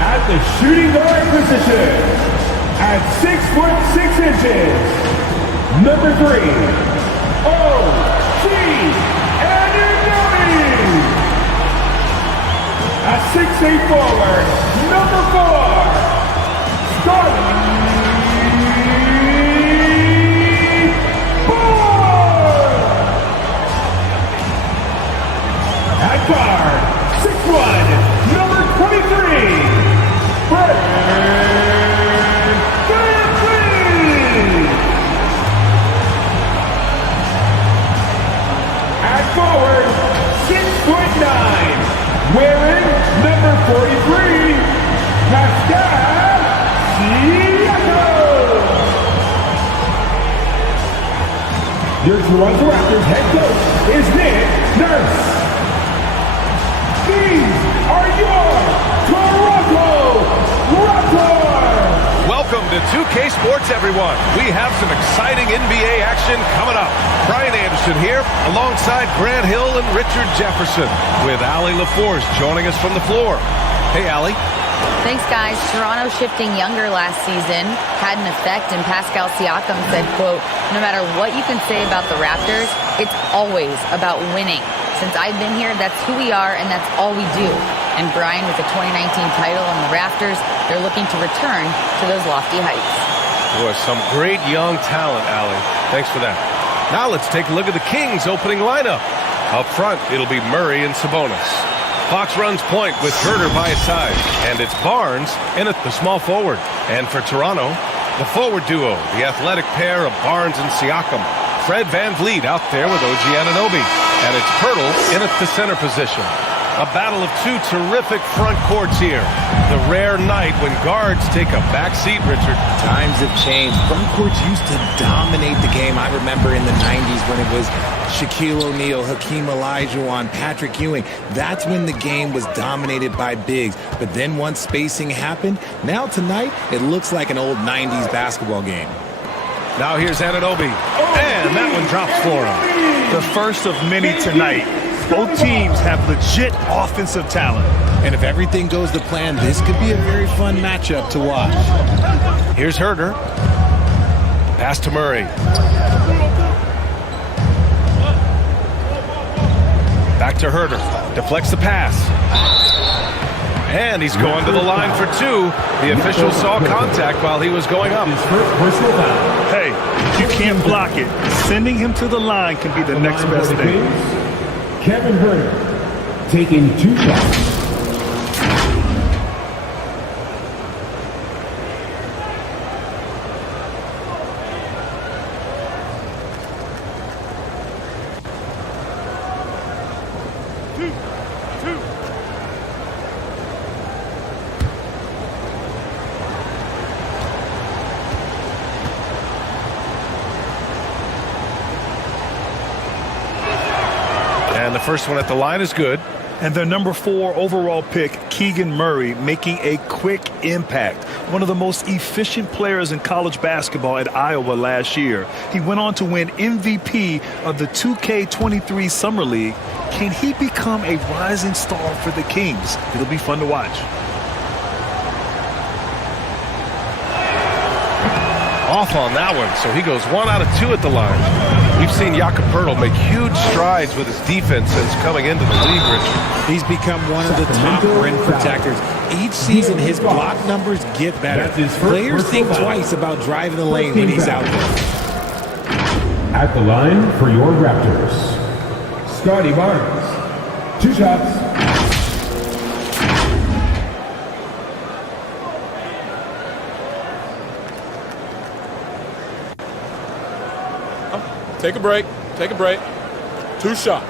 At the shooting guard position, at 6'6" number 3, O.G. Anunoby. At 6'8" forward, number 4, Scotty Barnes. At guard, 6'1", number 23, Brett Van. At forward, 6'9", wearing number 43, Pascal Siakam. Your Toronto Raptors head coach is Nick Nurse. These are your Toronto Raptors! Welcome to 2K Sports, everyone. We have some exciting NBA action coming up. Brian Anderson here, alongside Grant Hill and Richard Jefferson, with Allie LaForce joining us from the floor. Hey, Allie. Thanks, guys. Toronto shifting younger last season had an effect, and Pascal Siakam said, quote, "No matter what you can say about the Raptors, it's always about winning. Since I've been here, that's who we are, and that's all we do." And Brian, with the 2019 title on the Raptors, they're looking to return to those lofty heights. Boy, some great young talent, Allie. Thanks for that. Now let's take a look at the Kings' opening lineup. Up front, it'll be Murray and Sabonis. Fox runs point with Herter by his side, and it's Barnes in at the small forward. And for Toronto, the forward duo, the athletic pair of Barnes and Siakam. Fred VanVleet out there with OG Anunoby, and it's Pirtle in at the center position. A battle of two terrific front courts here. The rare night when guards take a back seat, Richard. Times have changed. Front courts used to dominate the game. I remember in the 90s when it was Shaquille O'Neal, Hakeem Olajuwon, Patrick Ewing. That's when the game was dominated by bigs. But then once spacing happened, now tonight it looks like an old 90s basketball game. Now here's Anunoby, and that one drops for him. The first of many tonight. Both teams have legit offensive talent. And if everything goes to plan, this could be a very fun matchup to watch. Here's Herter. Pass to Murray. Back to Herter. Deflects the pass. And he's going to the line for two. The official saw contact while he was going up. Hey, you can't block it. Sending him to the line can be the next best thing. Kevin Herter taking 2 shots. And the first one at the line is good. And their number 4 overall pick, Keegan Murray, making a quick impact. One of the most efficient players in college basketball at Iowa last year. He went on to win MVP of the 2K23 Summer League. Can he become a rising star for the Kings? It'll be fun to watch. Off on that one, so he goes 1 out of 2 at the line. We've seen Jakob Poeltl make huge strides with his defense since coming into the league, Richard. He's become one of the top rim protectors. Each season, his block numbers get better. Players think twice about driving the lane when he's out there. At the line for your Raptors, Scotty Barnes. 2 shots. Take a break. Take a break. 2 shots.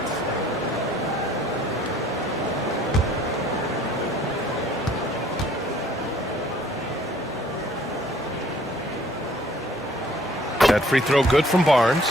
That free throw good from Barnes.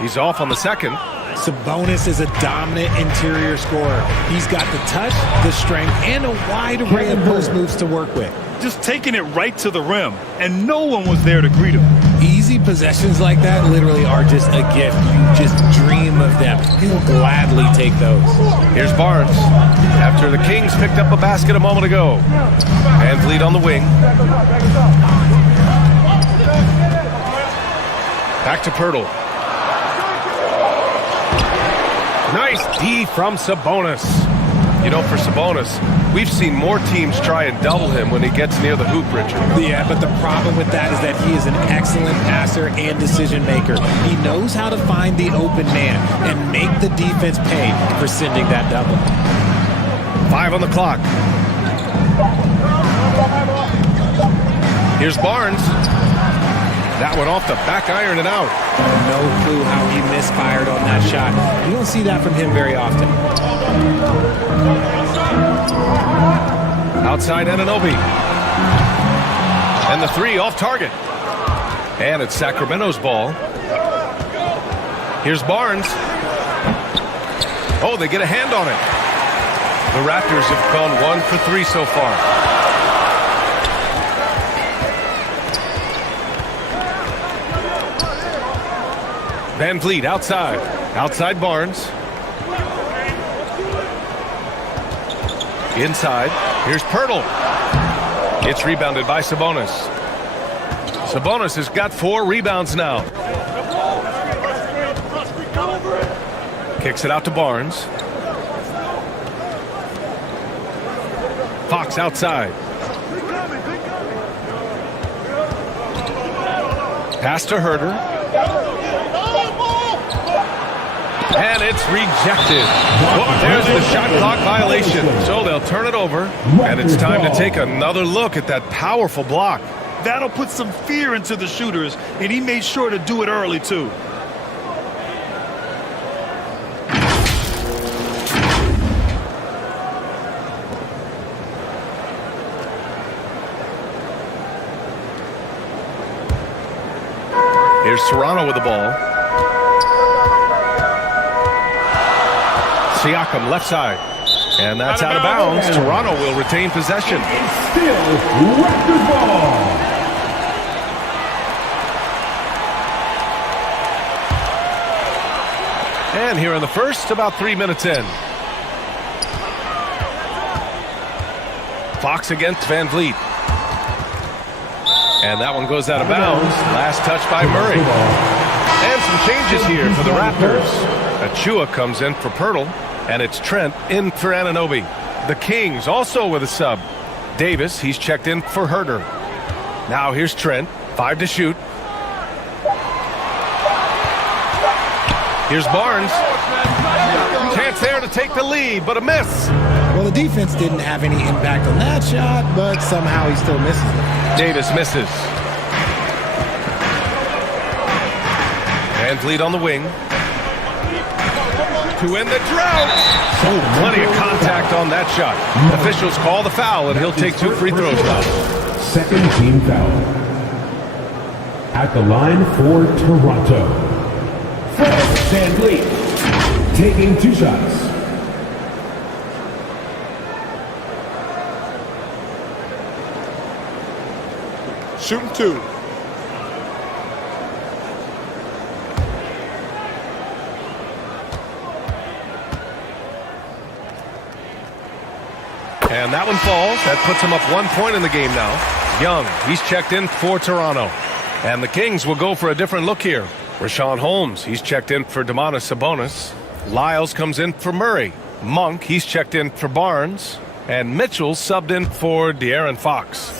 He's off on the second. Sabonis is a dominant interior scorer. He's got the touch, the strength, and a wide array of post moves to work with. Just taking it right to the rim, and no one was there to greet him. Easy possessions like that literally are just a gift. You just dream of them. He'll gladly take those. Here's Barnes. After the Kings picked up a basket a moment ago. Van Vliet on the wing. Back to Pirtle. Nice D from Sabonis. You know, for Sabonis, we've seen more teams try and double him when he gets near the hoop, Richard. Yeah, but the problem with that is that he is an excellent passer and decision maker. He knows how to find the open man and make the defense pay for sending that double. 5 on the clock. Here's Barnes. That one off the back iron and out. No clue how he misfired on that shot. You don't see that from him very often. Outside Anunoby. And the three off target. And it's Sacramento's ball. Here's Barnes. Oh, they get a hand on it. The Raptors have gone 1 for 3 so far. Van Vliet outside. Outside Barnes. Inside. Here's Pirtle. It's rebounded by Sabonis. Sabonis has got 4 rebounds now. Kicks it out to Barnes. Fox outside. Pass to Herter. And it's rejected. Oh, there's the shot clock violation. So they'll turn it over. And it's time to take another look at that powerful block. That'll put some fear into the shooters, and he made sure to do it early, too. Here's Serrano with the ball. Siakam left side. And that's out of bounds. Toronto will retain possession. It's still Raptors ball. And here in the first, about 3 minutes in. Fox against Van Vliet. And that one goes out of bounds. Last touch by Murray. And some changes here for the Raptors. Achua comes in for Pirtle. And it's Trent in for Anunoby. The Kings also with a sub. Davis, he's checked in for Herter. Now here's Trent. 5 to shoot. Here's Barnes. Chance there to take the lead, but a miss. Well, the defense didn't have any impact on that shot, but somehow he still misses it. Davis misses. Van Vliet on the wing. To end the drought. Oh, plenty of contact on that shot. Officials call the foul, and he'll take 2 free throws now. Second team foul. At the line for Toronto. Van Vliet taking 2 shots. Shooting 2. And that one falls. That puts him up 1 point in the game now. Young, he's checked in for Toronto. And the Kings will go for a different look here. Rashawn Holmes, he's checked in for Domantas Sabonis. Lyles comes in for Murray. Monk, he's checked in for Barnes. And Mitchell subbed in for De'Aaron Fox.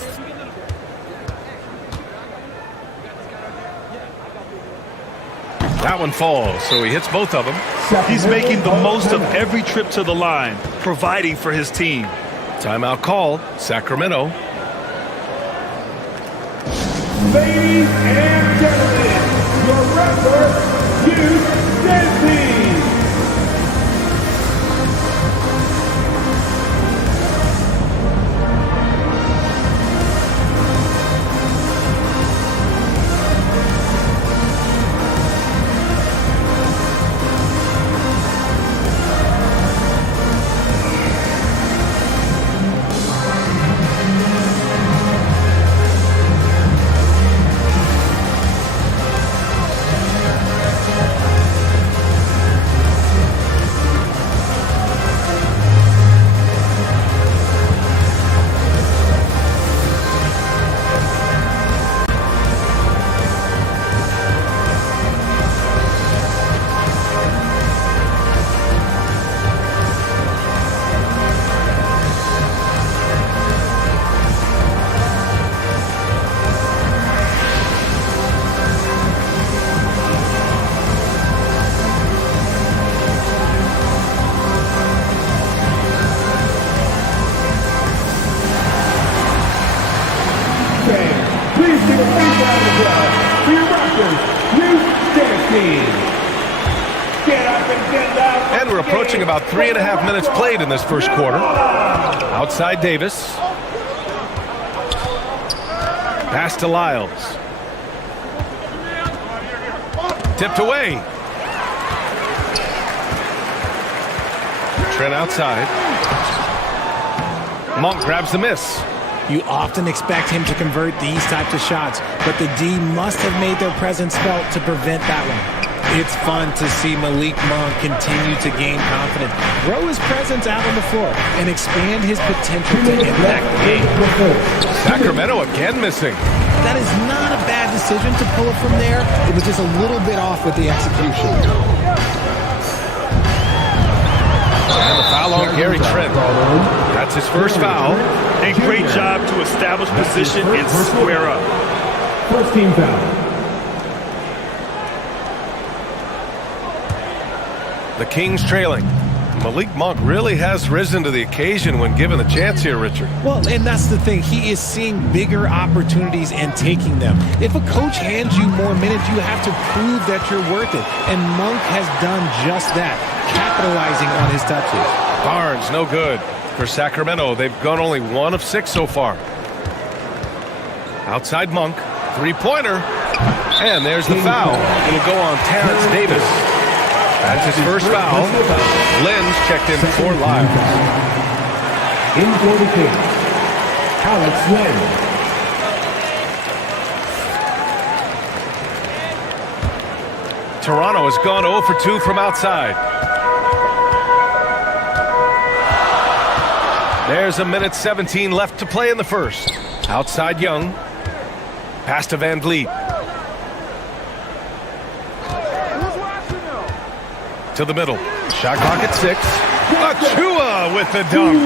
That one falls, so he hits both of them. He's making the most of every trip to the line, providing for his team. Timeout called. Sacramento. Ladies and gentlemen, your Raptors youth dance team. taking a free foul as well. For your Raptors, Youth Tennis Team. Get up and get loud. And we're approaching about 3.5 minutes played in this first quarter. Outside Davis. Pass to Lyles. Tipped away. Trent outside. Monk grabs the miss. You often expect him to convert these types of shots, but the D must have made their presence felt to prevent that one. It's fun to see Malik Monk continue to gain confidence, grow his presence out on the floor, and expand his potential to impact the game. Sacramento again missing. That is not a bad decision to pull it from there. It was just a little bit off with the execution. And the foul on Gary Trent. That's his first foul. A great job to establish position and square up. First team foul. The Kings trailing. Malik Monk really has risen to the occasion when given the chance here, Richard. Well, and that's the thing. He is seeing bigger opportunities and taking them. If a coach hands you more minutes, you have to prove that you're worth it. And Monk has done just that, capitalizing on his touches. Barnes, no good. For Sacramento, they've gone only 1 of 6 so far. Outside Monk. Three-pointer. And there's the foul. It'll go on Terrence Davis. That's his first foul. Lynn's checked in for Lyles. In for the Kings, Alex Lynn. Toronto has gone 0 for 2 from outside. There's a minute 17 left to play in the first. Outside Young. Pass to Van Vliet. To the middle. Shot clock at 6. Achua with the dunk.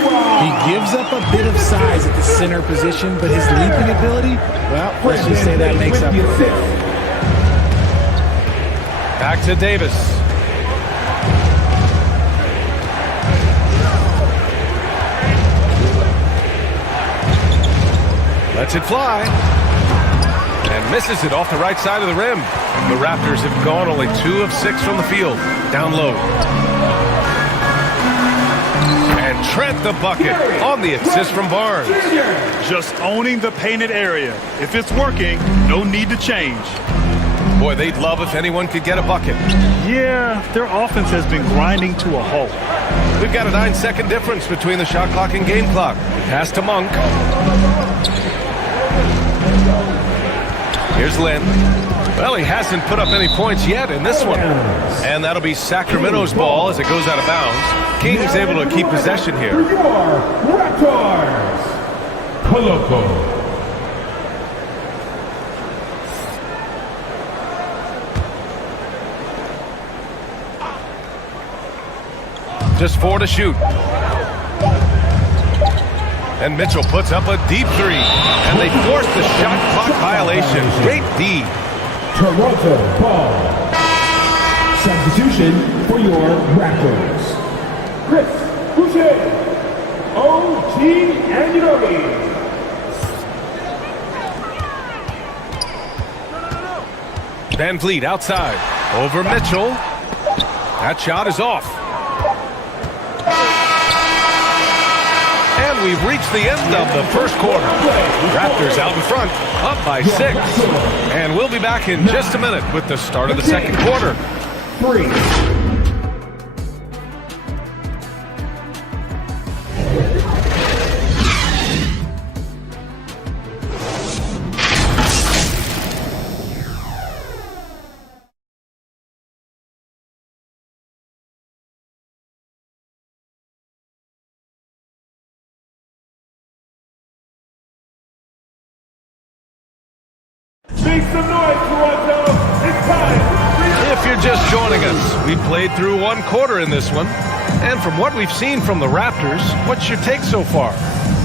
He gives up a bit of size at the center position, but his leaping ability, well, let's just say that makes up for it. Back to Davis. Lets it fly. And misses it off the right side of the rim. The Raptors have gone only 2 of 6 from the field. Down low. And Trent the bucket on the assist from Barnes. Just owning the painted area. If it's working, no need to change. Boy, they'd love if anyone could get a bucket. Yeah, their offense has been grinding to a halt. We've got a 9-second difference between the shot clock and game clock. Pass to Monk. Here's Lynn. Well, he hasn't put up any points yet in this one. And that'll be Sacramento's ball as it goes out of bounds. Kings able to keep possession here. For your Raptors, Koloko. Just 4 to shoot. And Mitchell puts up a deep 3. And they force the shot clock violation. Great D. Toronto ball. Substitution for your Raptors. Chris Boucher. O.G. Anunoby. Van Vliet outside. Over Mitchell. That shot is off. And we've reached the end of the first quarter. Raptors out in front, up by 6. And we'll be back in just a minute with the start of the second quarter. 3. Make some noise, Toronto. It's time. If you're just joining us, we played through 1 quarter in this one. And from what we've seen from the Raptors, what's your take so far?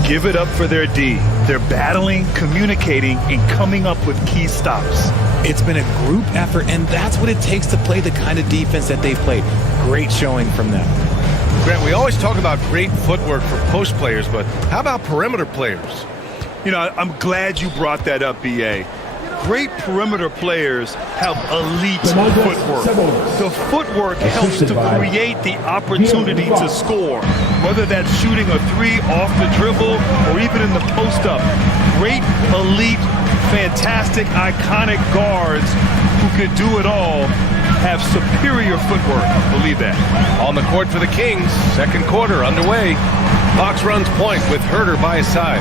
Give it up for their D. They're battling, communicating, and coming up with key stops. It's been a group effort, and that's what it takes to play the kind of defense that they've played. Great showing from them. Grant, we always talk about great footwork for post players, but how about perimeter players? You know, I'm glad you brought that up, B.A. great perimeter players have elite footwork. The footwork helps to create the opportunity to score, whether that's shooting a three off the dribble or even in the post-up. Great, elite, fantastic, iconic guards who can do it all have superior footwork. Believe that. On the court for the Kings, second quarter underway. Fox runs point with Herter by his side.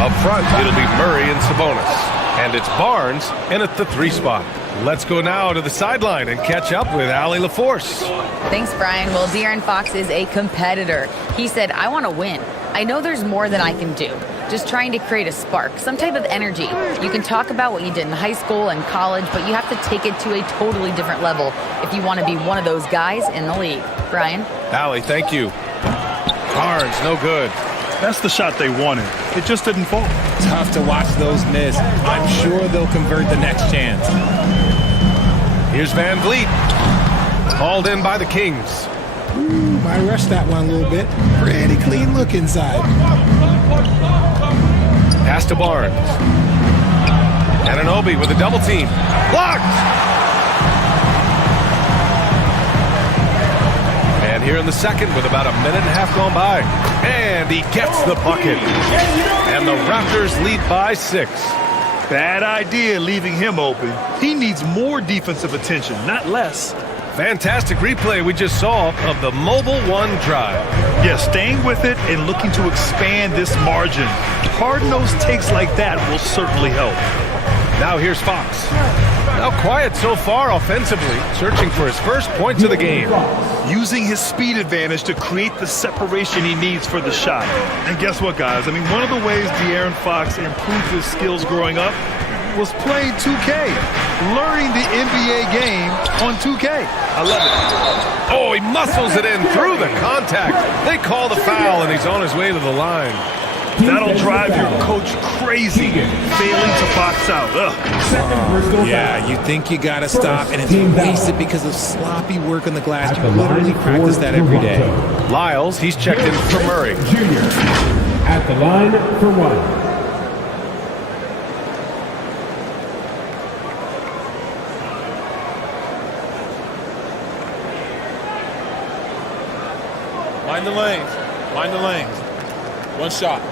Up front, it'll be Murray and Sabonis. And it's Barnes in at the 3 spot. Let's go now to the sideline and catch up with Allie LaForce. Thanks, Brian. Well, De'Aaron Fox is a competitor. He said, I want to win. I know there's more than I can do. Just trying to create a spark, some type of energy. You can talk about what you did in high school and college, but you have to take it to a totally different level if you want to be one of those guys in the league. Brian? Allie, thank you. Barnes, no good. That's the shot they wanted. It just didn't fall. Tough to watch those miss. I'm sure they'll convert the next chance. Here's Van Vliet. Called in by the Kings. Ooh, I rushed that one a little bit. Pretty clean look inside. Pass to Barnes. Anunoby with a double team. Blocked! And here in the second with about a minute and a half gone by. And he gets the bucket. And the Raptors lead by 6. Bad idea leaving him open. He needs more defensive attention, not less. Fantastic replay we just saw of the Mobile One drive. Yeah, staying with it and looking to expand this margin. Hard-nosed takes like that will certainly help. Now here's Fox. Now quiet so far offensively, searching for his first points of the game. Using his speed advantage to create the separation he needs for the shot. And guess what, guys? I mean, one of the ways De'Aaron Fox improved his skills growing up was playing 2K, learning the NBA game on 2K. I love it. Oh, he muscles it in through the contact. They call the foul, and he's on his way to the line. That'll drive your coach crazy, failing to box out. Yeah, you think you got to stop, and it's wasted because of sloppy work on the glass. You literally practice that every day. Lyles, he's checked in for Murray. Junior at the line for 1. Mind the lanes. Mind the lanes. One shot.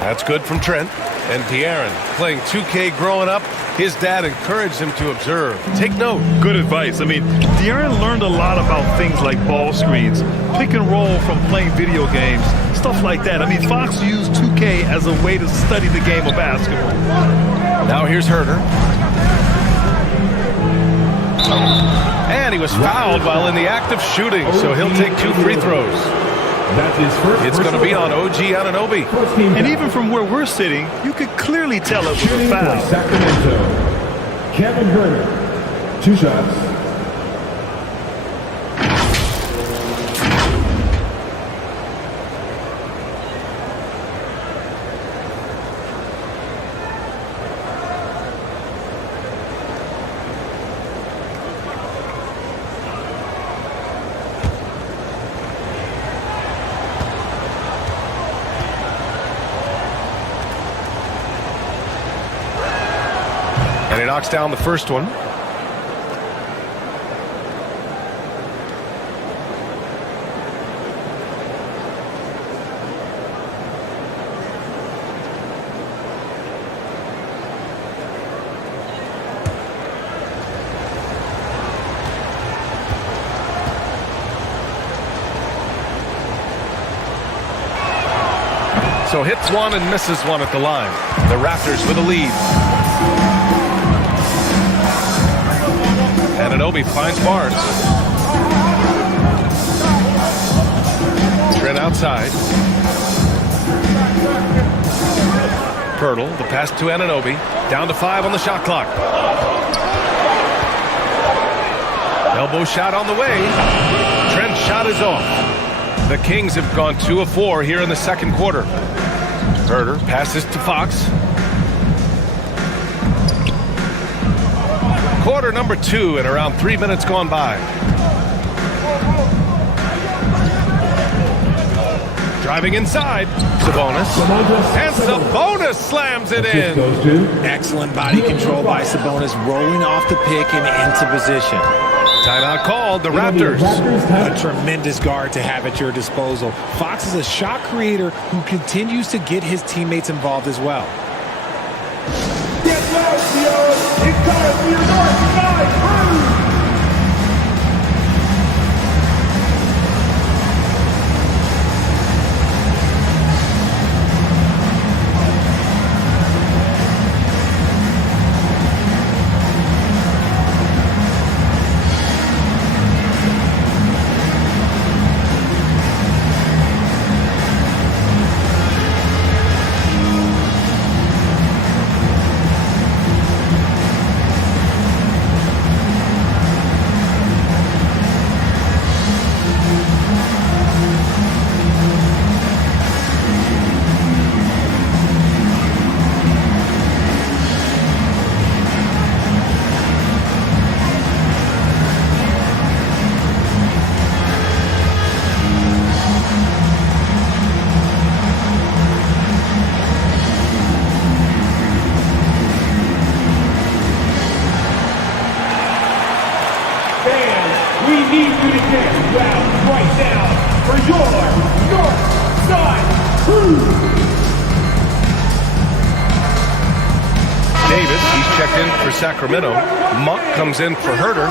That's good from Trent. And De'Aaron, playing 2K growing up, his dad encouraged him to observe. Take note. Good advice. I mean, De'Aaron learned a lot about things like ball screens, pick and roll from playing video games, stuff like that. I mean, Fox used 2K as a way to study the game of basketball. Now here's Herter. And he was fouled while in the act of shooting, so he'll take 2 free throws. That's his first. It's going to be on OG Anunoby. And even from where we're sitting, you could clearly tell it was a foul. Sacramento, Kevin Herter, 2 shots. And he knocks down the first one. So hits one and misses one at the line. The Raptors with a lead. Anunoby finds Barnes. Trent outside. Pirtle, the pass to Anunoby. Down to 5 on the shot clock. Elbow shot on the way. Trent's shot is off. The Kings have gone 2 of 4 here in the second quarter. Herter passes to Fox. Quarter number 2 and around 3 minutes gone by. Driving inside. Sabonis. And Sabonis slams it in. Goes to Excellent body control by Sabonis, rolling off the pick and into position. Timeout called. The Raptors. A tremendous guard to have at your disposal. Fox is a shot creator who continues to get his teammates involved as well. Get low, Theo. It's time for your North Side Crew. We need you to get well right now for your North Side Crew. Davis, he's checked in for Sacramento. Monk comes in for Herter.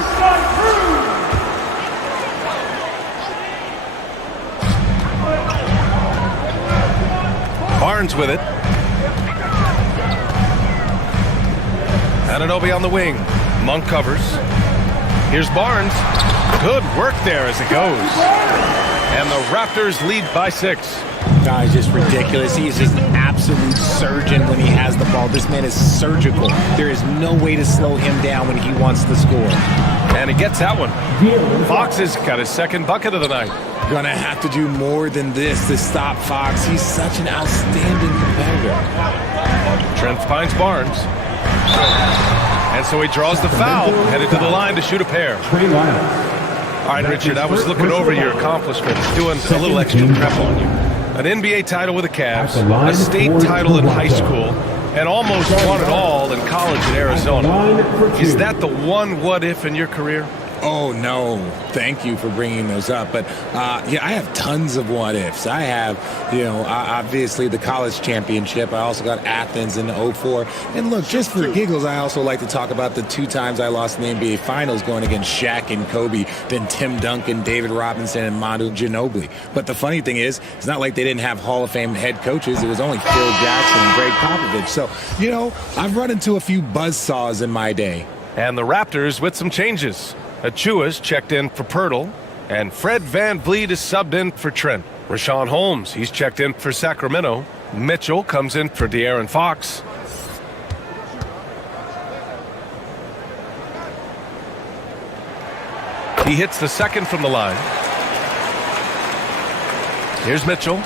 Barnes with it. Anunoby on the wing. Monk covers. Here's Barnes. Good work there as it goes. And the Raptors lead by 6. Guys, just ridiculous. He is just an absolute surgeon when he has the ball. This man is surgical. There is no way to slow him down when he wants to score. And he gets that one. Fox has got his second bucket of the night. Gonna have to do more than this to stop Fox. He's such an outstanding competitor. Trent finds Barnes. And so he draws the foul, headed to the line to shoot a pair. All right, Richard, I was looking over your accomplishments, doing a little extra prep on you. An NBA title with the Cavs, a state title in high school, and almost won it all in college in Arizona. Is that the one what-if in your career? Oh, no. Thank you for bringing those up. But, yeah, I have tons of what-ifs. I have, obviously the college championship. I also got Athens in '04. And, look, just for giggles, I also like to talk about the 2 times I lost in the NBA Finals going against Shaq and Kobe, then Tim Duncan, David Robinson, and Manu Ginobili. But the funny thing is, it's not like they didn't have Hall of Fame head coaches. It was only Phil Jackson and Greg Popovich. So, I've run into a few buzzsaws in my day. And the Raptors with some changes. Achua's checked in for Pirtle, and Fred VanVleet is subbed in for Trent. Rashawn Holmes, he's checked in for Sacramento. Mitchell comes in for De'Aaron Fox. He hits the second from the line. Here's Mitchell.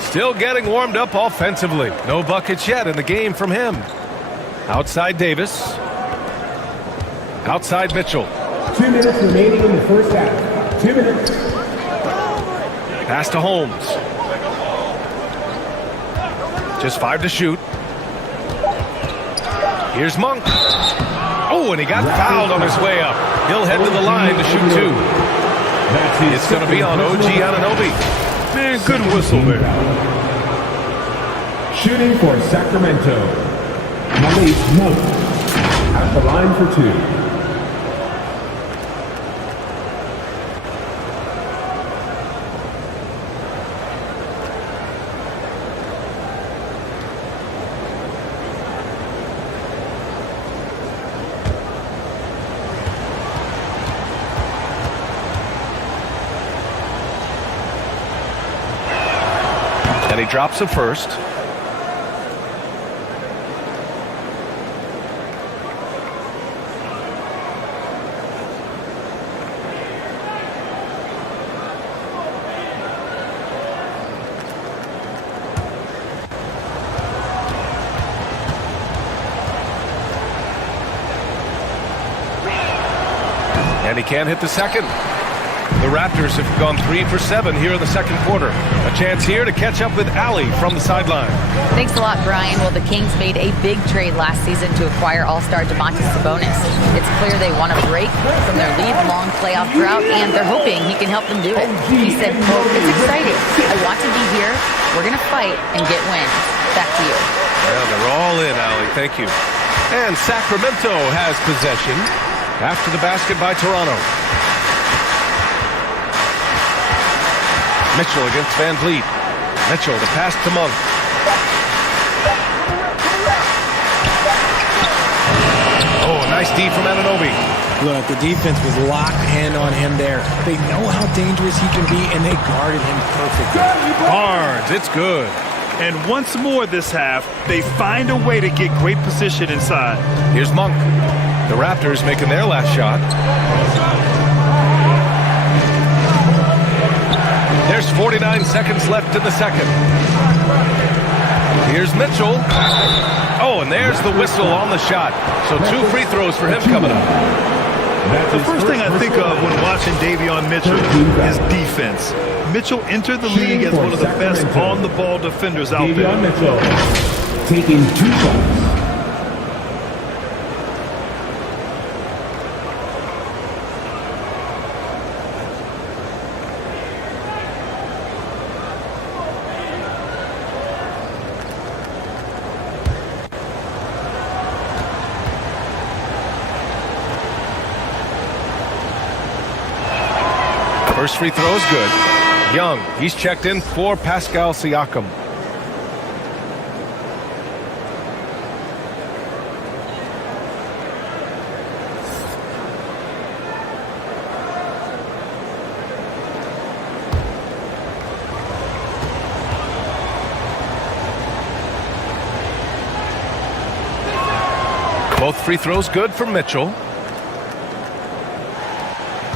Still getting warmed up offensively. No buckets yet in the game from him. Outside Davis. Outside Mitchell. 2 minutes remaining in the first half. 2 minutes. Pass to Holmes. Just 5 to shoot. Here's Monk. Oh, and he got fouled on his way up. He'll head to the line to shoot 2. It's going to be on OG Anunoby. Man, good whistle there. Shooting for Sacramento. Malik Monk. At the line for 2. And he drops it first. And he can't hit the second. The Raptors have gone 3 for 7 here in the second quarter. A chance here to catch up with Allie from the sideline. Thanks a lot, Brian. Well, the Kings made a big trade last season to acquire All-Star Sabonis. It's clear they want to break from their league-long playoff drought, and they're hoping he can help them do it. He said, quote, "It's exciting. I want to be here. We're going to fight and get wins." Back to you. Well, they're all in, Allie. Thank you. And Sacramento has possession after the basket by Toronto. Mitchell against Van Vliet. Mitchell, the pass to Monk. Oh, a nice D from Anunoby. Look, the defense was locked in on him there. They know how dangerous he can be, and they guarded him perfectly. Barnes, it's good. And once more this half, they find a way to get great position inside. Here's Monk. The Raptors making their last shot. There's 49 seconds left in the second. Here's Mitchell. Oh, and there's the whistle on the shot. So 2 free throws for him coming up. The first thing I think of when watching Davion Mitchell is defense. Mitchell entered the league as one of the best on-the-ball defenders out there. Davion Mitchell taking 2 shots. First free throw is good. Young, he's checked in for Pascal Siakam. Both free throws good for Mitchell.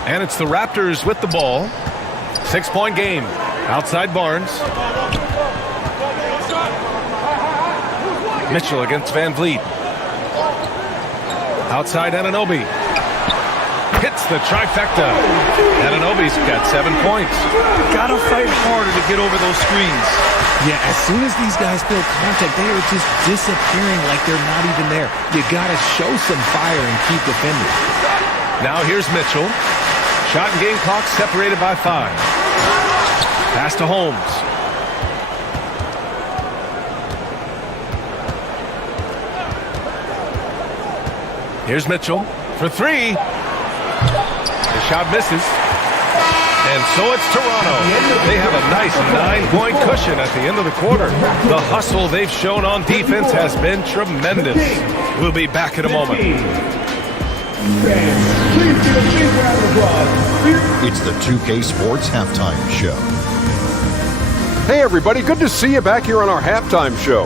And it's the Raptors with the ball. 6-point game. Outside Barnes. Mitchell against Van Vliet. Outside Anunoby. Hits the trifecta. Anunoby's got 7 points. Gotta fight harder to get over those screens. Yeah, as soon as these guys feel contact, they are just disappearing like they're not even there. You gotta show some fire and keep defending. Now here's Mitchell. Shot and game clock separated by 5. Pass to Holmes. Here's Mitchell for 3. The shot misses. And so it's Toronto. They have a nice 9-point cushion at the end of the quarter. The hustle they've shown on defense has been tremendous. We'll be back in a moment. It's the 2K Sports Halftime Show. Hey everybody, good to see you back here on our halftime show.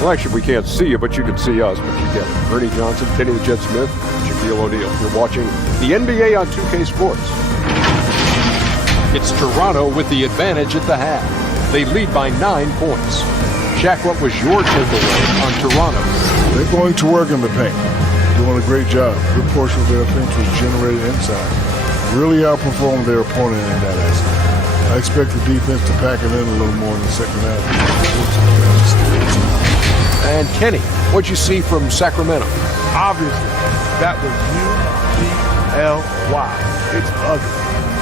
Well, actually, we can't see you, but you can see us, but you get it. Ernie Johnson, Kenny the Jet Smith, Shaquille O'Neal. You're watching the NBA on 2K Sports. It's Toronto with the advantage at the half. They lead by 9 points. Shaq, what was your takeaway on Toronto? They're going to work in the paint. Doing a great job. A good portion of their offense was generated inside. Really outperformed their opponent in that aspect. I expect the defense to pack it in a little more in the second half. And Kenny, what'd you see from Sacramento? Obviously, that was U-G-L-Y. It's ugly.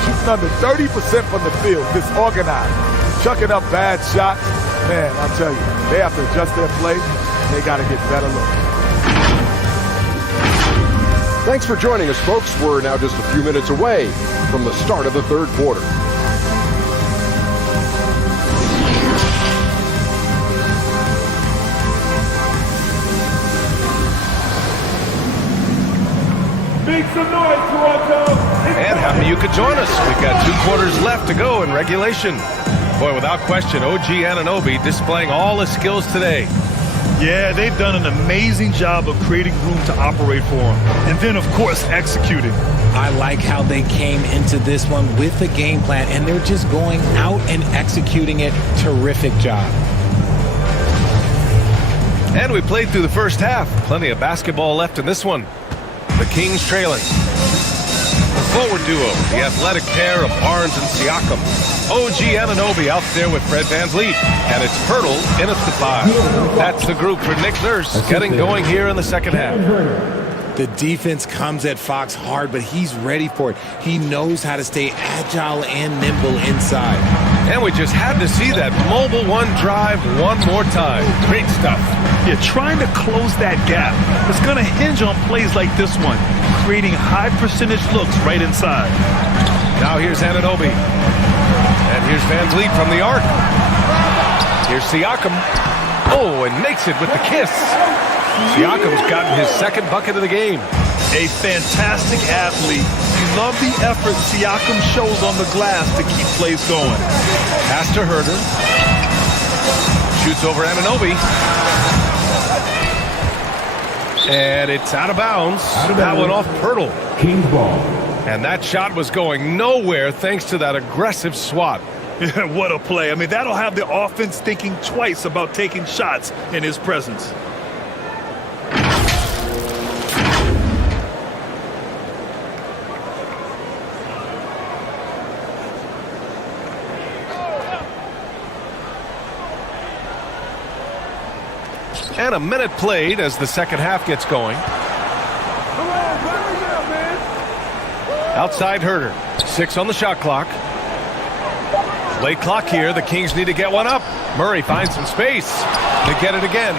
Shooting under 30% from the field, disorganized, chucking up bad shots. Man, I'll tell you, they have to adjust their play. They got to get better looks. Thanks for joining us, folks. We're now just a few minutes away from the start of the third quarter. Make some noise, Toronto! And happy you could join us. We've got 2 quarters left to go in regulation. Boy, without question, OG Anunoby displaying all his skills today. Yeah, they've done an amazing job of creating room to operate for him. And then, of course, executing. I like how they came into this one with a game plan, and they're just going out and executing it. Terrific job. And we played through the first half. Plenty of basketball left in this one. The Kings trailing. forward duo, the athletic pair of Barnes and Siakam. OG Anunoby out there with Fred VanVleet. And it's Hurdle in at the 5. That's the group for Nick Nurse getting going here in the second half. The defense comes at Fox hard, but he's ready for it. He knows how to stay agile and nimble inside. And we just had to see that mobile one drive one more time. Great stuff. Yeah, trying to close that gap. It's going to hinge on plays like this one, creating high percentage looks right inside. Now here's Anunoby. And here's VanVleet from the arc. Here's Siakam. Oh, and makes it with the kiss. Siakam's gotten his second bucket of the game. A fantastic athlete. You love the effort Siakam shows on the glass to keep plays going. Pass to Herder. Shoots over Anunoby. And it's out of bounds. That one off Pirtle. King's ball. And that shot was going nowhere thanks to that aggressive swat. Yeah, what a play. I mean, that'll have the offense thinking twice about taking shots in his presence. And a minute played as the second half gets going. Outside Herder. 6 on the shot clock. Late clock here. The Kings need to get one up. Murray finds some space. They get it again.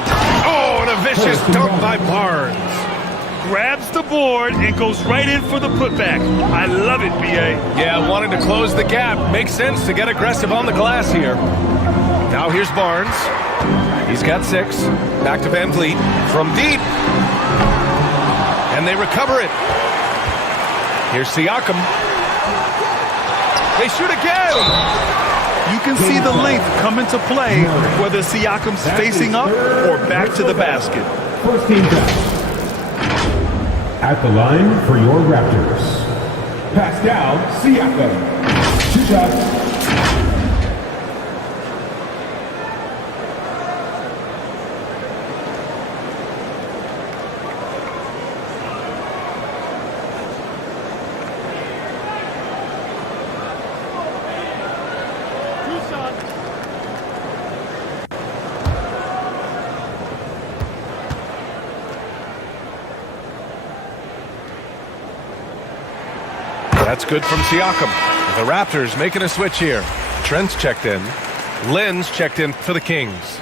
Oh, and a vicious dunk by Barnes. Grabs the board and goes right in for the putback. I love it, B.A. Yeah, wanting to close the gap. Makes sense to get aggressive on the glass here. Now here's Barnes. He's got 6. Back to VanVleet from deep. And they recover it. Here's Siakam. They shoot again. You can see the length come into play, whether Siakam's facing up or back to the basket. First team down. At the line for your Raptors. Pass down, Siakam. 2 shots. That's good from Siakam. The Raptors making a switch here. Trent's checked in. Lynn's checked in for the Kings.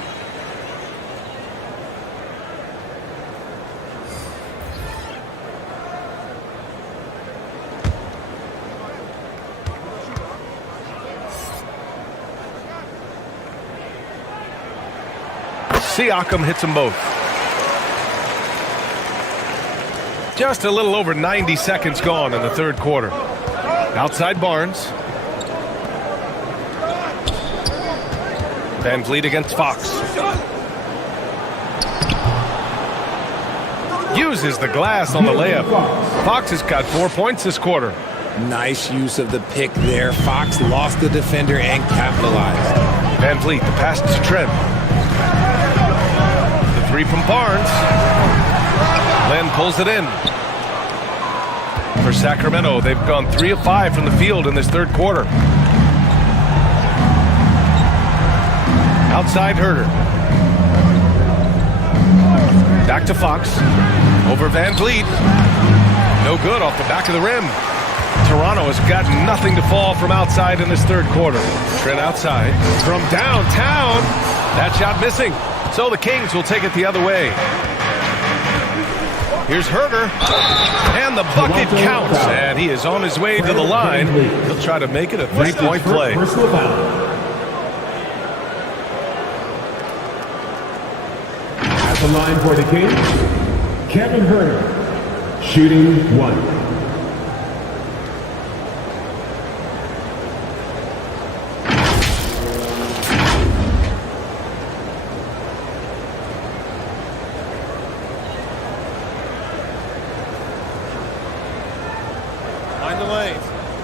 Siakam hits them both. Just a little over 90 seconds gone in the third quarter. Outside Barnes. VanVleet against Fox. Uses the glass on the layup. Fox has got 4 points this quarter. Nice use of the pick there. Fox lost the defender and capitalized. VanVleet, the pass to Trent. The 3 from Barnes. Len pulls it in. For Sacramento, they've gone 3 of 5 from the field in this third quarter. Outside Herder. Back to Fox. Over VanVleet. No good off the back of the rim. Toronto has got nothing to fall from outside in this third quarter. Trent outside. From downtown. That shot missing. So the Kings will take it the other way. Here's Herder, and the bucket counts, and he is on his way to the line. He'll try to make it a 3-point play. Personal foul. At the line for the Kings, Kevin Herder, shooting 1.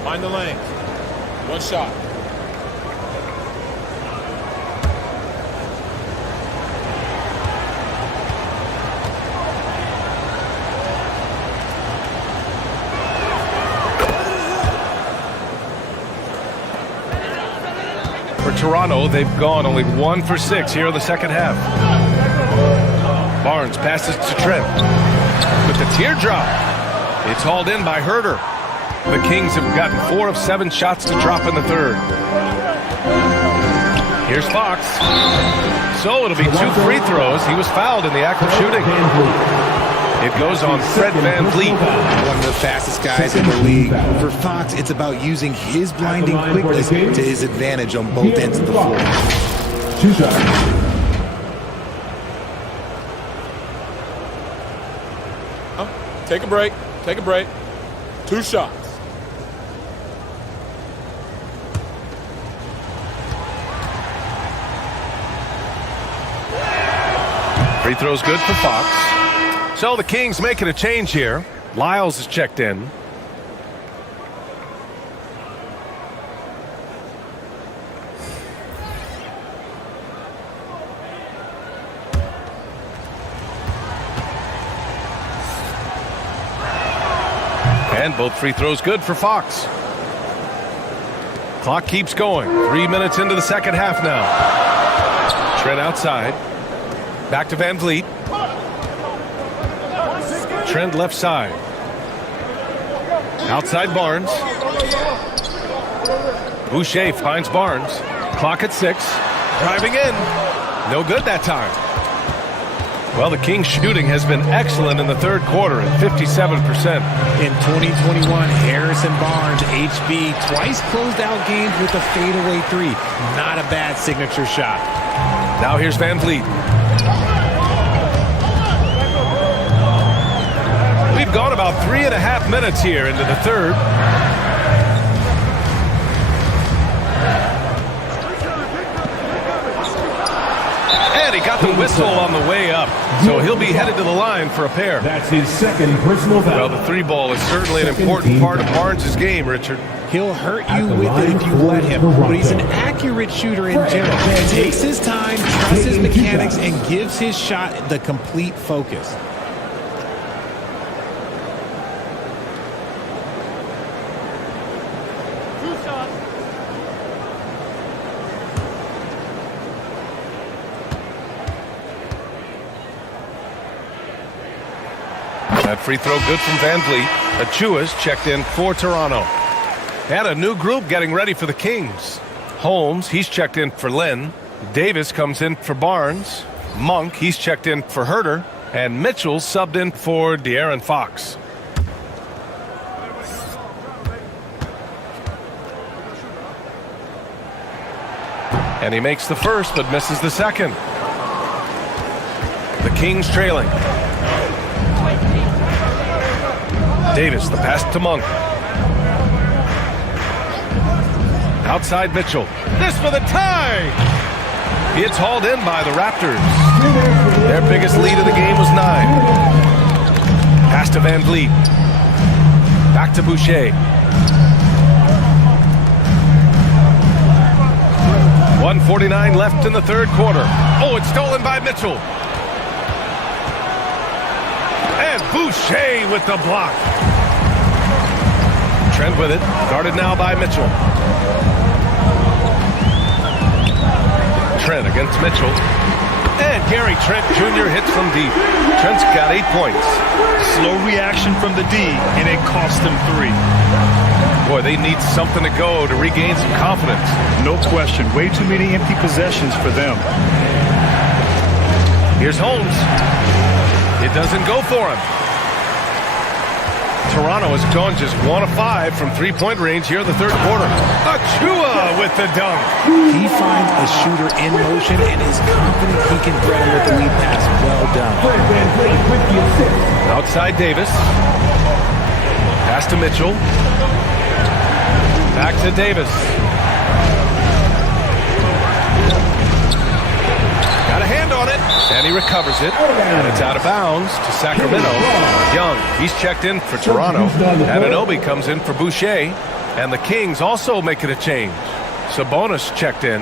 Find the lanes. 1 shot. For Toronto, they've gone only 1 for 6 here in the second half. Barnes passes to Trent with the teardrop. It's hauled in by Herter. The Kings have gotten 4 of 7 shots to drop in the third. Here's Fox. So it'll be 2 free throws. He was fouled in the act of shooting. It goes on Fred VanVleet. One of the fastest guys in the league. For Fox, it's about using his blinding quickness to his advantage on both ends of the floor. 2 shots. Take a break. Take a break. 2 shots. Free throw's good for Fox. So the Kings making a change here. Lyles is checked in. And both free throws good for Fox. Clock keeps going. 3 minutes into the second half now. Trent outside. Back to VanVleet. Trent left side. Outside Barnes. Boucher finds Barnes. Clock at 6. Driving in. No good that time. Well, the Kings shooting has been excellent in the third quarter at 57%. In 2021, Harrison Barnes, HB, twice closed out games with a fadeaway 3. Not a bad signature shot. Now here's VanVleet. We've gone about 3.5 minutes here into the third. And he got the whistle on the way up, so he'll be headed to the line for a pair. That's his second personal foul. Well, the 3-ball is certainly an important part of Barnes' game, Richard. He'll hurt you with it if you let him, but he's an accurate shooter in general. He takes his time, trusts his mechanics, and gives his shot the complete focus. That free throw good from VanVleet. Achua's checked in for Toronto. And a new group getting ready for the Kings. Holmes, he's checked in for Lynn. Davis comes in for Barnes. Monk, he's checked in for Herter. And Mitchell subbed in for De'Aaron Fox. And he makes the first but misses the second. The Kings trailing. Davis, the pass to Monk. Outside Mitchell. This for the tie! It's hauled in by the Raptors. Their biggest lead of the game was 9. Pass to VanVleet. Back to Boucher. 1:49 left in the third quarter. Oh, it's stolen by Mitchell. And Boucher with the block. Trent with it. Guarded now by Mitchell. Trent against Mitchell. And Gary Trent Jr. hits from deep. Trent's got 8 points. Slow reaction from the D, and it cost him 3. Boy, they need something to go to regain some confidence. No question. Way too many empty possessions for them. Here's Holmes. It doesn't go for him. Toronto has gone just 1 of 5 from 3-point range here in the third quarter. Achua with the dunk. He finds a shooter in motion and is confident he can threaten with the lead pass. Well done. Outside Davis. Pass to Mitchell. Back to Davis. Got a hand on it. And he recovers it. And it's out of bounds to Sacramento. Young, he's checked in for Toronto. Anunoby comes in for Boucher. And the Kings also making a change. Sabonis checked in.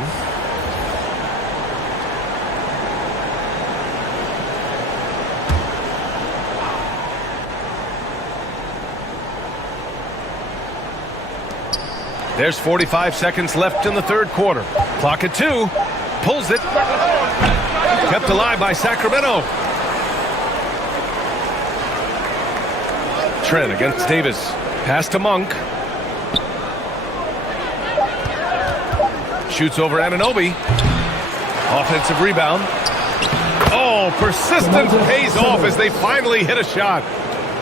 There's 45 seconds left in the third quarter. Clock at 2. Pulls it. Kept alive by Sacramento. Trent against Davis. Pass to Monk. Shoots over Anunoby. Offensive rebound. Oh, persistence pays off as they finally hit a shot.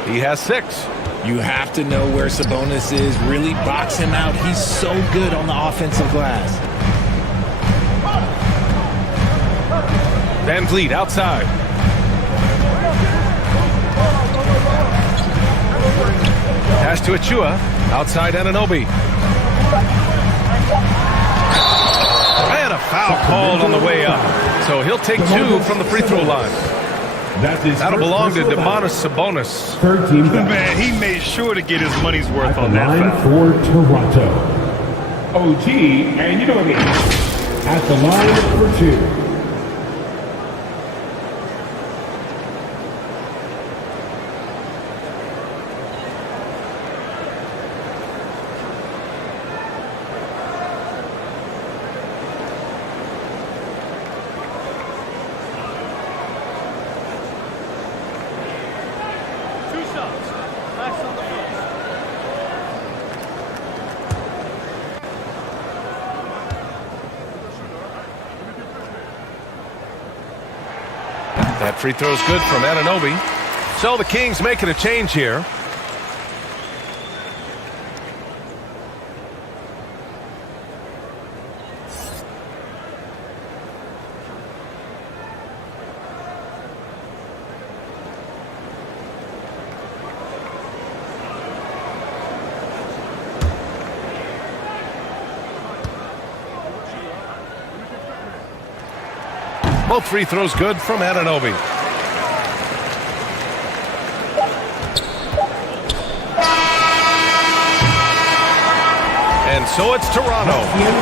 He has 6. You have to know where Sabonis is. Really box him out. He's so good on the offensive glass. Van Vliet outside. Pass to Achua. Outside Anunoby. And a foul called on the way up. So he'll take 2 from the free throw line. That'll belong to Domantas Sabonis. Third team foul. Man, he made sure to get his money's worth on that line foul. for Toronto. OG and Udoka at the line for 2. That free throw's good from Anunoby. So the Kings making a change here. Both free throws good from Anunoby. And so it's Toronto,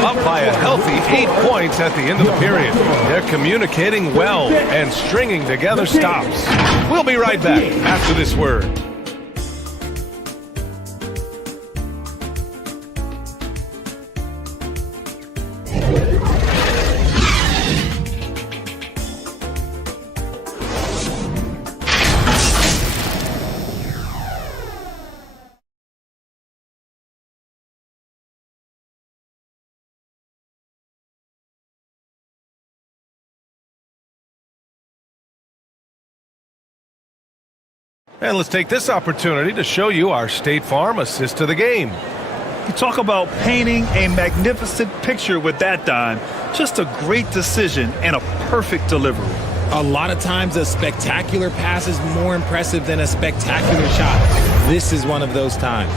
up by a healthy 8 points at the end of the period. They're communicating well and stringing together stops. We'll be right back after this word. And let's take this opportunity to show you our State Farm assist to the game. You talk about painting a magnificent picture with that dime. Just a great decision and a perfect delivery. A lot of times a spectacular pass is more impressive than a spectacular shot. This is one of those times.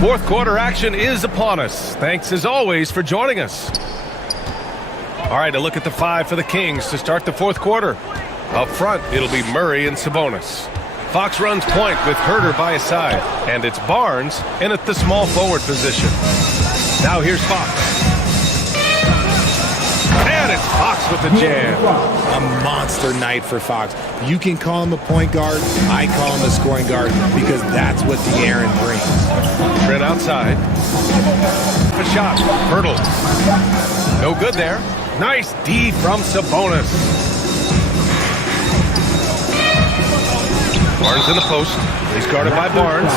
Fourth quarter action is upon us. Thanks as always for joining us. All right, a look at the 5 for the Kings to start the fourth quarter. Up front, it'll be Murray and Sabonis. Fox runs point with Herter by his side, and it's Barnes in at the small forward position. Now here's Fox. And it's Fox with the jam. A monster night for Fox. You can call him a point guard. I call him a scoring guard because that's what De'Aaron brings. Trent outside. A shot. Hurdle. No good there. Nice D from Sabonis. Barnes in the post. He's guarded by Barnes.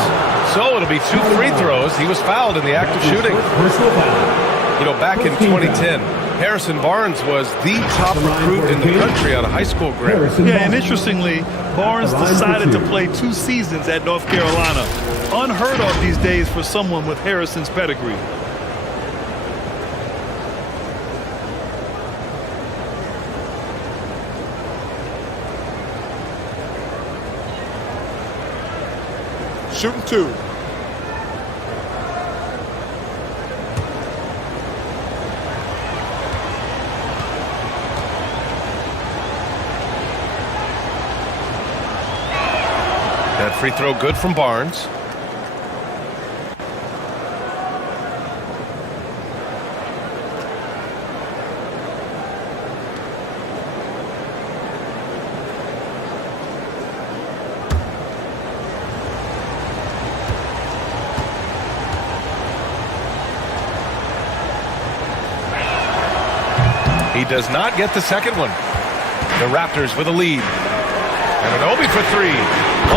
So it'll be 2 free throws. He was fouled in the act of shooting. You know, back in 2010, Harrison Barnes was the top recruit in the country out of high school grad. Yeah, and interestingly, Barnes decided to play 2 seasons at North Carolina. Unheard of these days for someone with Harrison's pedigree. Shooting 2. That free throw good from Barnes. He does not get the second one. The Raptors with a lead. Anunoby for three.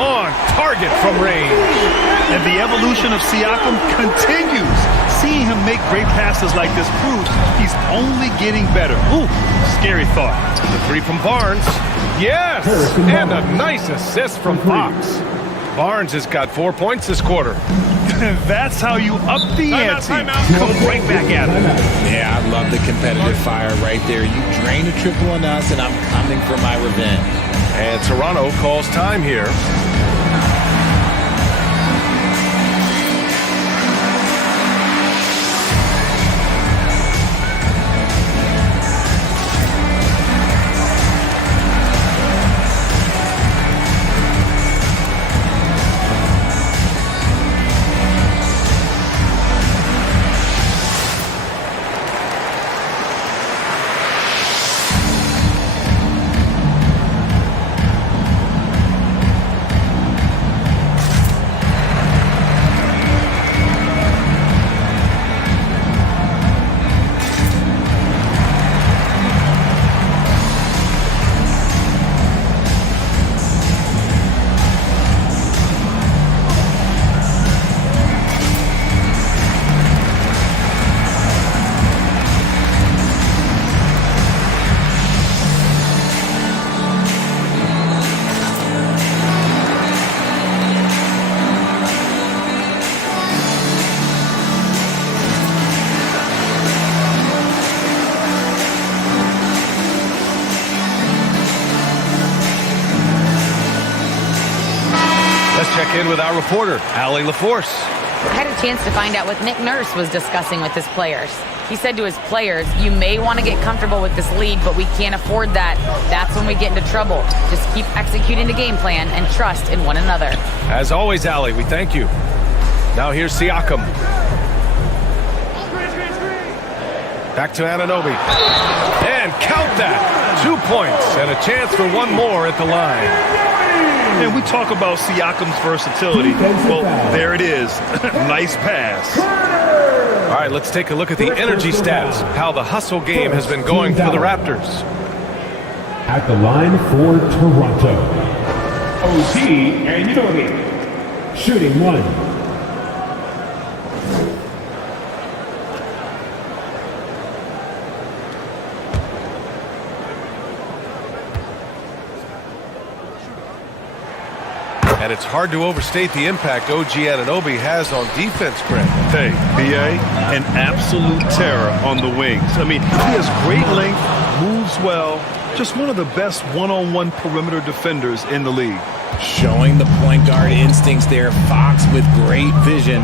On target from range. And the evolution of Siakam continues. Seeing him make great passes like this proves he's only getting better. Ooh, scary thought. The three from Barnes. Yes! And a nice assist from Fox. Barnes has got 4 points this quarter. That's how you up the ante. Come right back at it. Yeah, I love the competitive fire right there. You drain a triple on us, and I'm coming for my revenge. And Toronto calls time here. Check in with our reporter, Allie LaForce. I had a chance to find out what Nick Nurse was discussing with his players. He said to his players, you may want to get comfortable with this lead, but we can't afford that. That's when we get into trouble. Just keep executing the game plan and trust in one another. As always, Allie, we thank you. Now here's Siakam. Back to Anunoby. And count that. 2 points and a chance for one more at the line. And we talk about Siakam's versatility. Well, there it is. Nice pass. All right, let's take a look at the energy stats, how the hustle game has been going for the Raptors. At the line for Toronto, OG Anunoby, shooting one. And it's hard to overstate the impact OG Anunoby has on defense, Brent. Hey, BA, an absolute terror on the wings. I mean, he has great length, moves well, just one of the best one-on-one perimeter defenders in the league. Showing the point guard instincts there. Fox with great vision.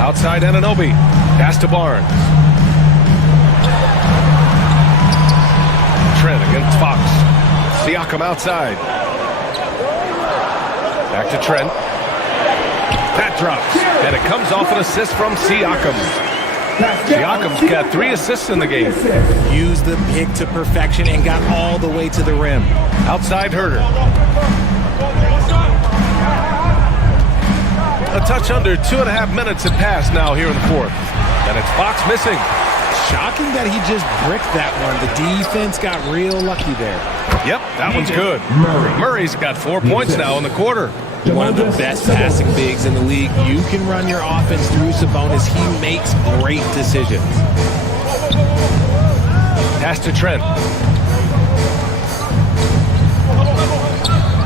Outside Anunoby. Pass to Barnes. Trent against Fox. Siakam outside. Back to Trent. That drops. And it comes off an assist from Siakam. Siakam's got 3 assists in the game. Used the pick to perfection and got all the way to the rim. Outside Herter. A touch under 2.5 minutes have passed now here in the fourth. And it's Fox missing. Shocking that he just bricked that one. The defense got real lucky there. Yep, that one's good. Murray's got 4 points now in the quarter. One of the best passing bigs in the league. You can run your offense through Sabonis. He makes great decisions. Pass to Trent.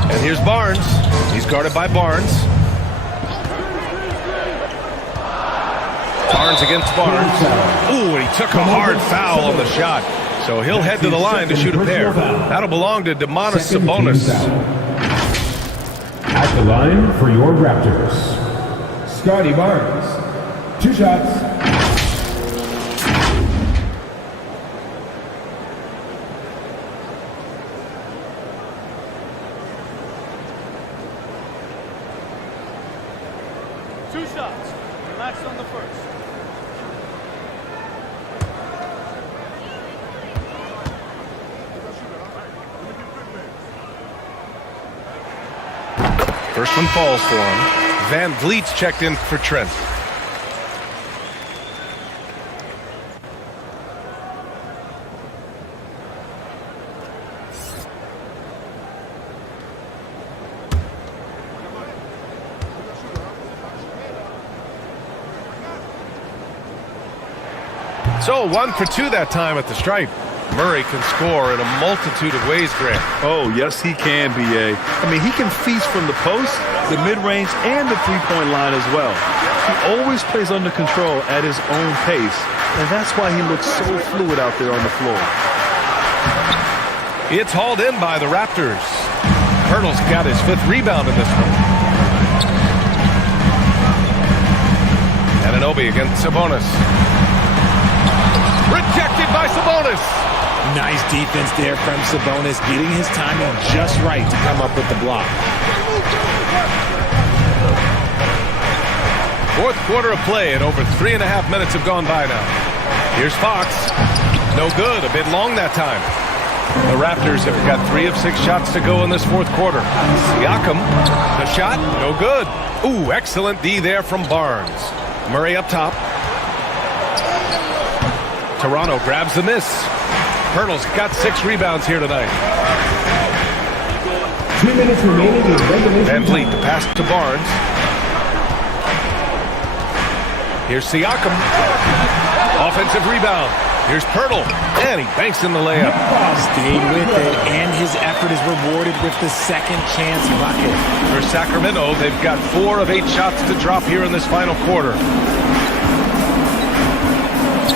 And here's Barnes. He's guarded by Barnes. Barnes against Barnes. Ooh, and he took a hard foul on the shot. So he'll head to the line to shoot a pair. That'll belong to Domantas Sabonis. At the line for your Raptors, Scotty Barnes. 2 shots. Relaxed on the first. First one falls for him. Van Vliet's checked in for Trent. So 1 for 2 that time at the stripe. Murray can score in a multitude of ways, Grant. Oh, yes, he can, B.A. I mean, he can feast from the post, the mid-range, and the three-point line as well. He always plays under control at his own pace, and that's why he looks so fluid out there on the floor. It's hauled in by the Raptors. Hurdle's got his 5th rebound in this one. Anunoby against Sabonis. Rejected by Sabonis. Nice defense there from Sabonis, getting his timing just right to come up with the block. Fourth quarter of play, and over 3.5 minutes have gone by now. Here's Fox. No good, a bit long that time. The Raptors have got 3 of 6 shots to go in this fourth quarter. Siakam, the shot, no good. Ooh, excellent D there from Barnes. Murray up top. Toronto grabs the miss. Hurdle's got 6 rebounds here tonight. 2 minutes remaining in regulation. Van Vliet, the pass to Barnes. Here's Siakam. Offensive rebound. Here's Pirtle. And he banks in the layup. Stayed with it, and his effort is rewarded with the second chance bucket. For Sacramento, they've got 4 of 8 shots to drop here in this final quarter.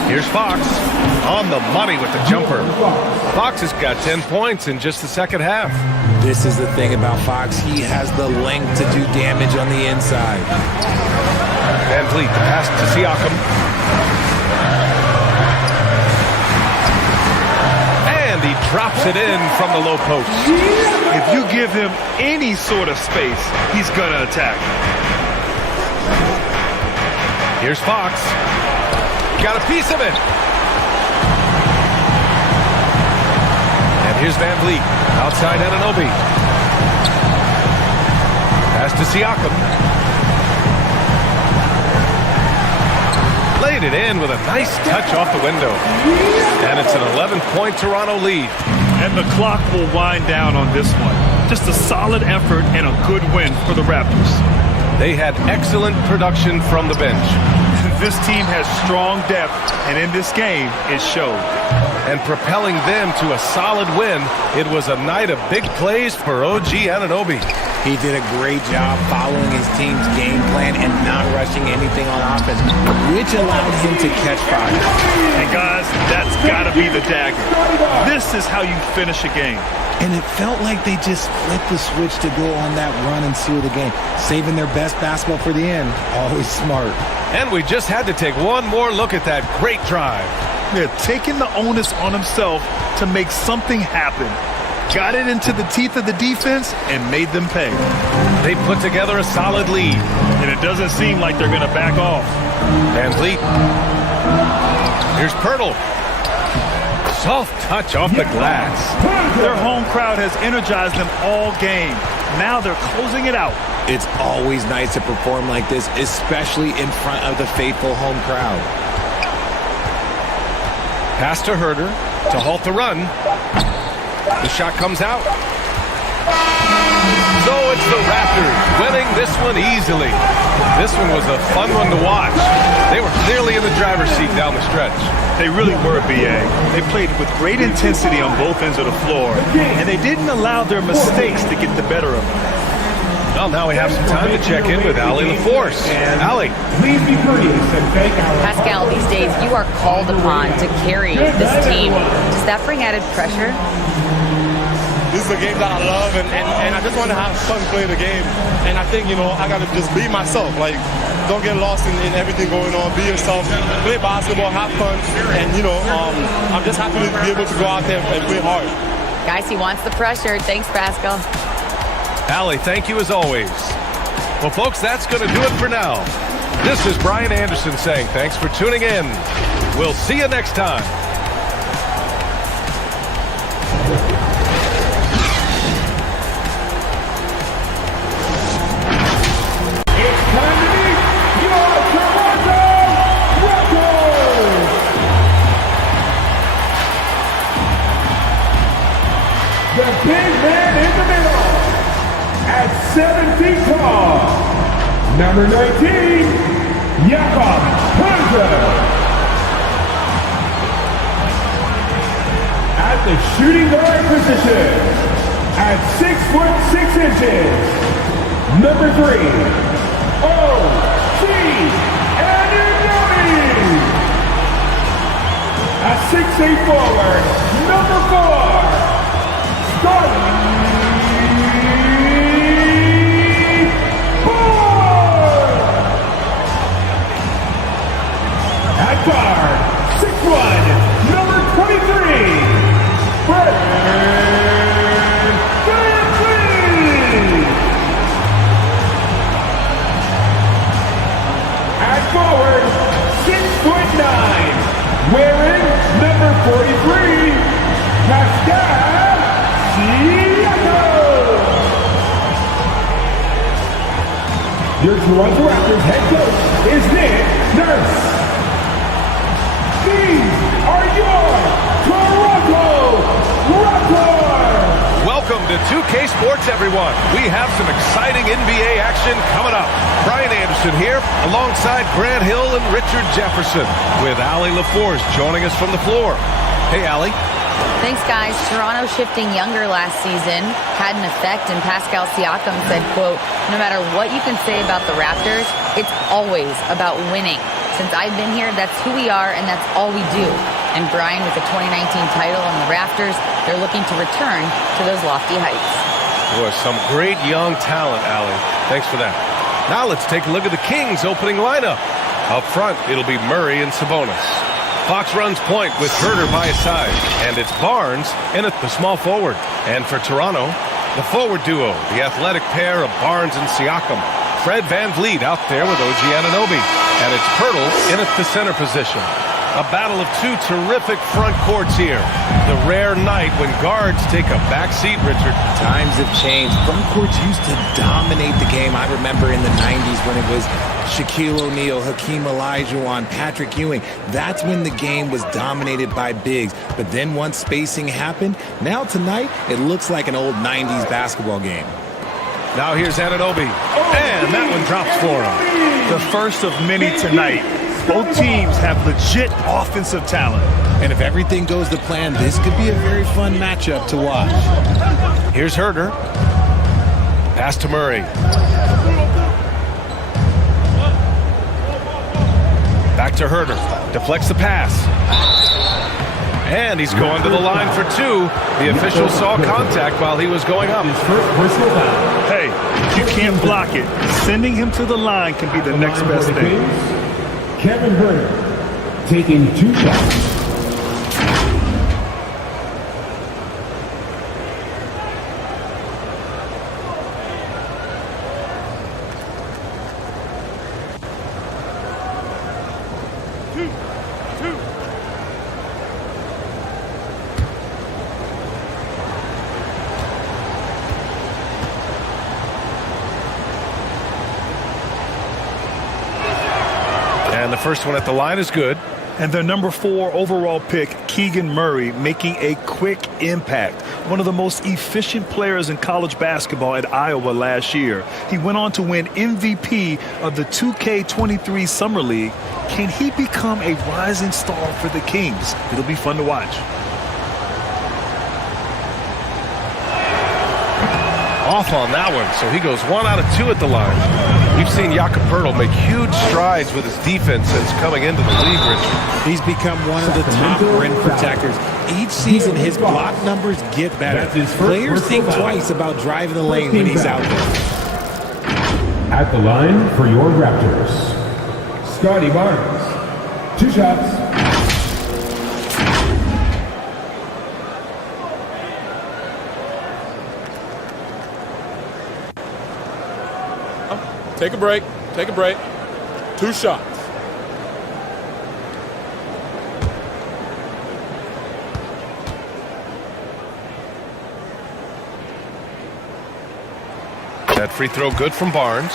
Here's Fox on the money with the jumper. Fox has got 10 points in just the second half. This is the thing about Fox. He has the length to do damage on the inside. Van Vliet, the pass to Siakam. And he drops it in from the low post. If you give him any sort of space, he's going to attack. Here's Fox. Got a piece of it. And here's Van Vliet. Outside Anunoby. Pass to Siakam. Laid it in with a nice touch off the window. And it's an 11-point Toronto lead. And the clock will wind down on this one. Just a solid effort and a good win for the Raptors. They had excellent production from the bench. This team has strong depth, and in this game, it showed. And propelling them to a solid win, it was a night of big plays for OG Anunoby. He did a great job following his team's game plan and not rushing anything on offense, which allowed him to catch fire. And guys, that's got to be the dagger. This is how you finish a game. And it felt like they just flipped the switch to go on that run and seal the game, saving their best basketball for the end. Always smart. And we just had to take one more look at that great drive. Yeah, taking the onus on himself to make something happen. Got it into the teeth of the defense and made them pay. They put together a solid lead. And it doesn't seem like they're going to back off. Van Vliet. Here's Pirtle. Soft touch off the glass. Their home crowd has energized them all game. Now they're closing it out. It's always nice to perform like this, especially in front of the faithful home crowd. Pass to Herder to halt the run. The shot comes out. So it's the Raptors winning this one easily. This one was a fun one to watch. They were clearly in the driver's seat down the stretch. They really were, B.A. They played with great intensity on both ends of the floor, and they didn't allow their mistakes to get the better of them. Well, now we have some time to check in with Allie LaForce. Allie. Please be courteous and thank our... Pascal, these days you are called upon to carry this team. Does that bring added pressure? This is a game that I love, and I just want to have fun playing the game. And I think, I got to just be myself. Like, don't get lost in everything going on. Be yourself. Play basketball, have fun. And, I'm just happy to be able to go out there and play hard. Guys, he wants the pressure. Thanks, Pascal. Allie, thank you as always. Well, folks, that's going to do it for now. This is Brian Anderson saying thanks for tuning in. We'll see you next time. It's time to meet your Toronto Raptors! The big man in the middle. At 7 feet tall, number 19, Jakob Hunter. At the shooting guard position, at 6'6", number 3, O.G. Anunoby. At 6'8" forward, number 4, Scotty Barnes. At guard, 6'1", number 23, Brett Van. At forward, 6'9", wearing number 43, Pascal Siakam. Your Toronto Raptors head coach is Nick Nurse. These are your Toronto Raptors. Welcome to 2K Sports, everyone. We have some exciting NBA action coming up. Brian Anderson here, alongside Grant Hill and Richard Jefferson, with Allie LaForce joining us from the floor. Hey, Allie. Thanks, guys. Toronto shifting younger last season had an effect, and Pascal Siakam said, quote, no matter what you can say about the Raptors, it's always about winning. Since I've been here, that's who we are, and that's all we do. And Brian, with the 2019 title on the Raptors, they're looking to return to those lofty heights. Boy, some great young talent, Allie. Thanks for that. Now let's take a look at the Kings' opening lineup. Up front, it'll be Murray and Sabonis. Fox runs point with Herder by his side, and it's Barnes in at the small forward. And for Toronto, the forward duo, the athletic pair of Barnes and Siakam. Fred VanVleet out there with OG Anunoby, and it's Pirtle in at the center position. A battle of two terrific front courts here. The rare night when guards take a back seat, Richard. Times have changed. Front courts used to dominate the game. I remember in the 90s when it was Shaquille O'Neal, Hakeem Olajuwon, Patrick Ewing. That's when the game was dominated by bigs. But then once spacing happened, now tonight it looks like an old 90s basketball game. Now here's Anunoby, and that one drops for him. The first of many tonight. Both teams have legit offensive talent. And if everything goes to plan, this could be a very fun matchup to watch. Here's Herder. Pass to Murray. Back to Herder. Deflects the pass. And he's going to the line for two. The official saw contact while he was going up. Hey, if you can't block it, sending him to the line can be the next best thing. Kevin Herder taking 2 shots. And the first one at the line is good. And their number 4 overall pick, Keegan Murray, making a quick impact. One of the most efficient players in college basketball at Iowa last year. He went on to win MVP of the 2K23 Summer League. Can he become a rising star for the Kings? It'll be fun to watch. Off on that one, so he goes 1 out of 2 at the line. We've seen Jakob Poeltl make huge strides with his defense since coming into the league, Richard. He's become one of the top rim protectors. Each season, his block numbers get better. Players think twice about driving the lane when he's out there. At the line for your Raptors, Scotty Barnes. 2 shots. Take a break. Take a break. 2 shots. That free throw good from Barnes.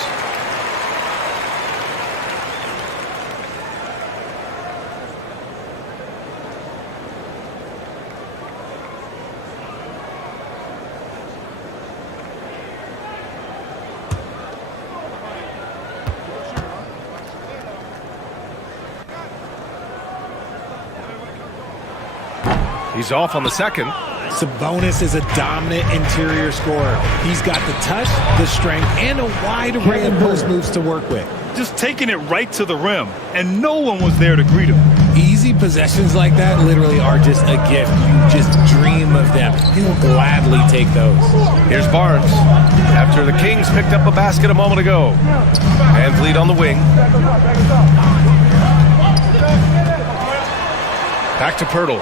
He's off on the second. Sabonis is a dominant interior scorer. He's got the touch, the strength, and a wide array of post moves to work with. Just taking it right to the rim, and no one was there to greet him. Easy possessions like that literally are just a gift. You just dream of them. He'll gladly take those. Here's Barnes. After the Kings picked up a basket a moment ago. Hands lead on the wing. Back to Pirtle.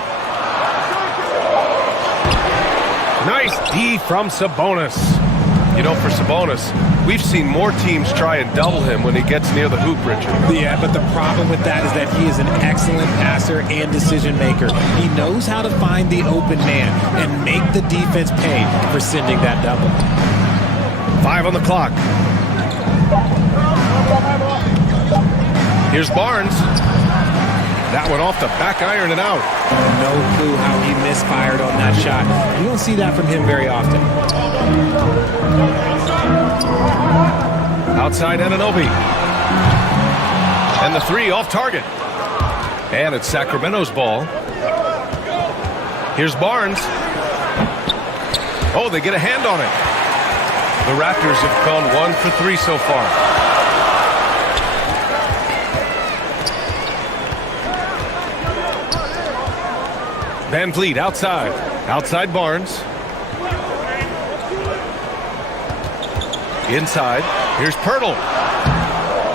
Nice D from Sabonis. You know, for Sabonis, we've seen more teams try and double him when he gets near the hoop, Richard. Yeah, but the problem with that is that he is an excellent passer and decision maker. He knows how to find the open man and make the defense pay for sending that double. 5 on the clock. Here's Barnes. That one off the back iron and out. No clue how he misfired on that shot. You don't see that from him very often. Outside Anunoby. And the three off target. And it's Sacramento's ball. Here's Barnes. Oh, they get a hand on it. The Raptors have gone 1 for 3 so far. Van Vliet outside. Outside Barnes. Inside. Here's Pirtle.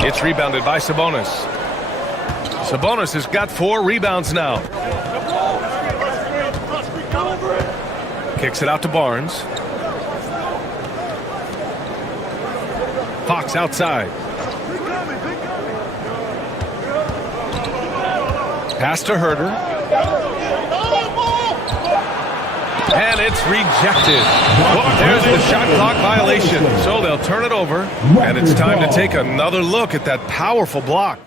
It's rebounded by Sabonis. Sabonis has got 4 rebounds now. Kicks it out to Barnes. Fox outside. Pass to Herter. And it's rejected. Well, there's the shot clock violation. So they'll turn it over. And it's time to take another look at that powerful block.